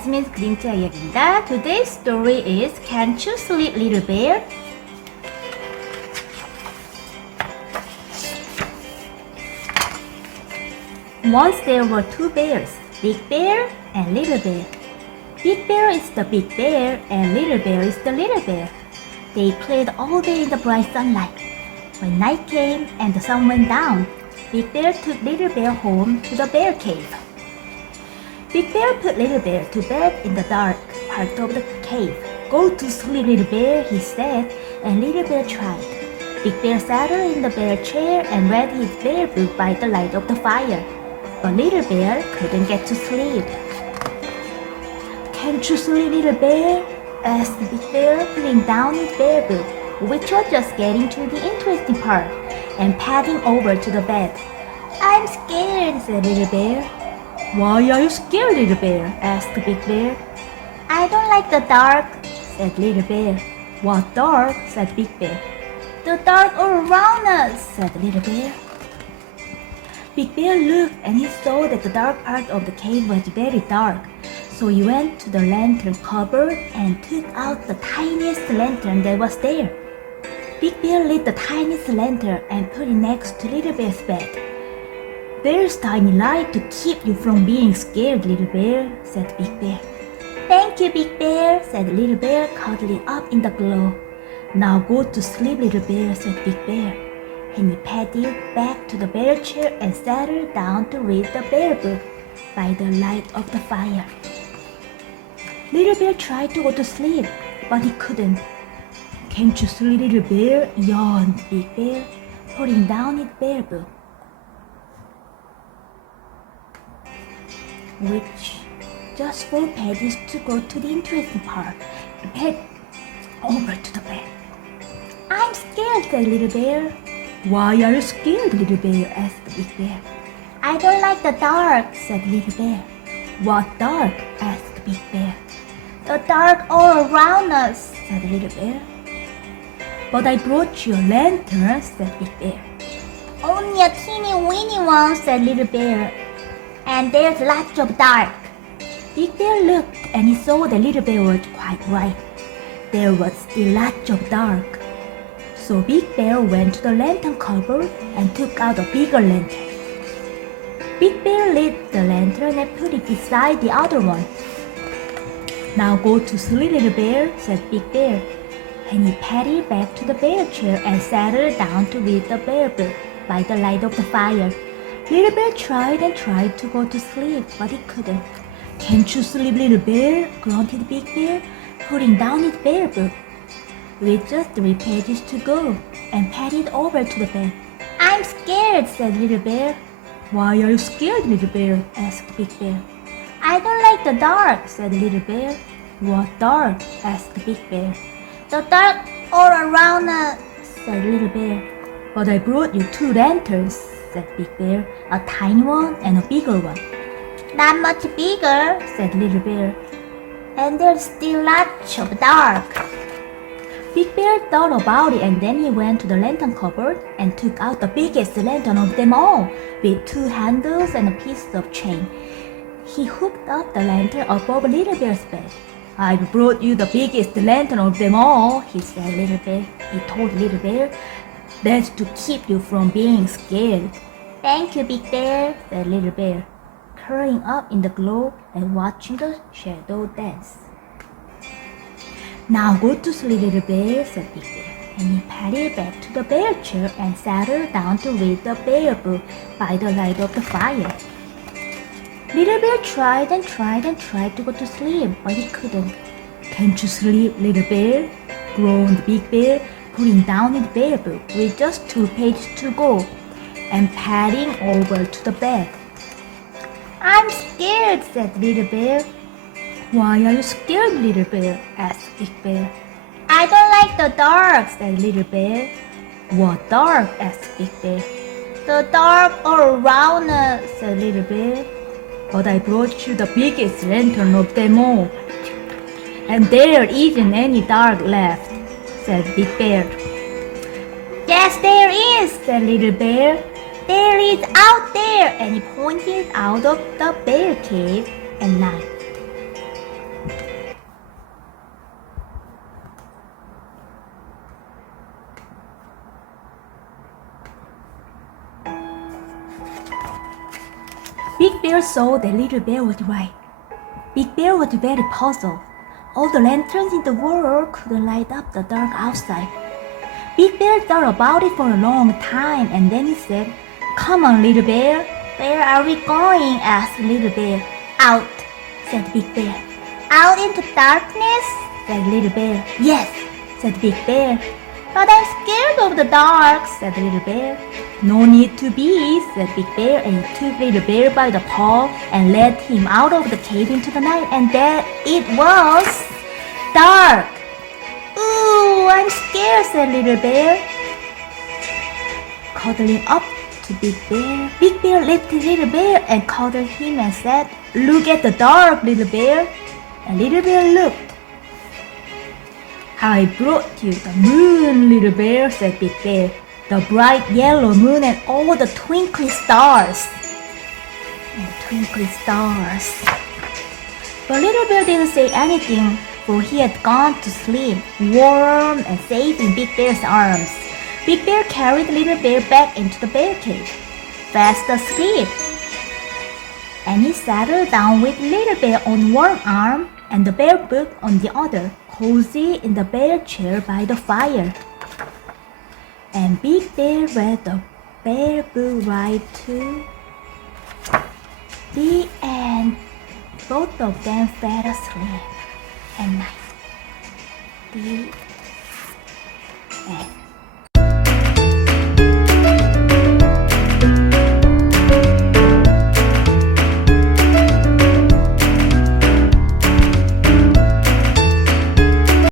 쟈스민 그림자 이야기입니다. Today's story is Can't You Sleep, Little Bear? Once there were two bears, Big Bear and Little Bear. Big Bear is the big bear and Little Bear is the little bear. They played all day in the bright sunlight. When night came and the sun went down, Big Bear took Little Bear home to the bear cave. Big Bear put Little Bear to bed in the dark part of the cave. Go to sleep, Little Bear, he said, and Little Bear tried. Big Bear sat in the bear chair and read his bear book by the light of the fire. But Little Bear couldn't get to sleep. Can't you sleep, Little Bear? Asked Big Bear, putting down his bear book, which was just getting to the interesting part, and padding over to the bed. I'm scared, said Little Bear. Why are you scared, Little Bear? Asked Big Bear. I don't like the dark, said Little Bear. What dark? Said Big Bear. The dark all around us, said Little Bear. Big Bear looked and he saw that the dark part of the cave was very dark. So he went to the lantern cupboard and took out the tiniest lantern that was there. Big Bear lit the tiniest lantern and put it next to Little Bear's bed. There's tiny light to keep you from being scared, Little Bear, said Big Bear. Thank you, Big Bear, said Little Bear, cuddling up in the glow. Now go to sleep, Little Bear, said Big Bear. And he padded back to the bear chair and settled down to read the bear book by the light of the fire. Little Bear tried to go to sleep, but he couldn't. Can't you sleep, Little Bear? Yawned Big Bear, putting down his bear book, which just four pages to go to the interesting part. Head over to the bed. I'm scared, said Little Bear. Why are you scared, Little Bear? Asked Big Bear. I don't like the dark, said Little Bear. What dark? Asked Big Bear. The dark all around us, said Little Bear. But I brought you a lantern, said Big Bear. Only a teeny weeny one, said Little Bear. And there's lots of dark. Big Bear looked and he saw that Little Bear was quite right. There was still lots of dark. So Big Bear went to the lantern cupboard and took out a bigger lantern. Big Bear lit the lantern and put it beside the other one. Now go to sleep, Little Bear, said Big Bear. And he padded back to the bear chair and settled down to read the bear book by the light of the fire. Little Bear tried and tried to go to sleep, but he couldn't. Can't you sleep, Little Bear? Grunted Big Bear, putting down his bear book, with just 3 pages to go, and padded over to the bed. I'm scared, said Little Bear. Why are you scared, Little Bear? Asked Big Bear. I don't like the dark, said Little Bear. What dark? Asked Big Bear. The dark all around us, said Little Bear. But I brought you 2 lanterns, said Big Bear, a tiny one and a bigger one. Not much bigger, said Little Bear. And there's still lots of dark. Big Bear thought about it and then he went to the lantern cupboard and took out the biggest lantern of them all, with 2 handles and a piece of chain. He hooked up the lantern above Little Bear's bed. I've brought you the biggest lantern of them all, he said. He told Little Bear. That's to keep you from being scared. Thank you, Big Bear, said Little Bear, curling up in the glow and watching the shadow dance. Now go to sleep, Little Bear, said Big Bear, and he padded back to the bear chair and settled down to read the bear book by the light of the fire. Little Bear tried and tried and tried to go to sleep, but he couldn't. Can't you sleep, Little Bear? Groaned Big Bear, putting down his bear book with just 2 pages to go, and padding over to the bed. I'm scared, said Little Bear. Why are you scared, Little Bear? Asked Big Bear. I don't like the dark, said Little Bear. What dark? Asked Big Bear. The dark all around us, said Little Bear. But I brought you the biggest lantern of them all. And there isn't any dark left, said Big Bear. Yes, there is, said Little Bear. There is out there, and he pointed out of the bear cave at night. Big Bear saw that Little Bear was right. Big Bear was very puzzled. All the lanterns in the world couldn't light up the dark outside. Big Bear thought about it for a long time and then he said, "Come on, Little Bear." "Where are we going?" asked Little Bear. "Out," said Big Bear. "Out into darkness?" said Little Bear. "Yes," said Big Bear. "But I'm scared of the dark," said Little Bear. "No need to be," said Big Bear, and he took Little Bear by the paw and led him out of the cave into the night, and there it was dark. "Ooh, I'm scared," said Little Bear, cuddling up to Big Bear. Big Bear lifted Little Bear and cuddled him and said, "Look at the dark, Little Bear." And Little Bear looked. "I brought you the moon, Little Bear," said Big Bear. "The bright yellow moon and all the twinkling stars." But Little Bear didn't say anything, for he had gone to sleep, warm and safe in Big Bear's arms. Big Bear carried Little Bear back into the bear cave, fast asleep. And he settled down with Little Bear on one arm and the bear book on the other, cozy in the bear chair by the fire. And Big Bear read the bear book right to the end. Both of them fell asleep at night. The end.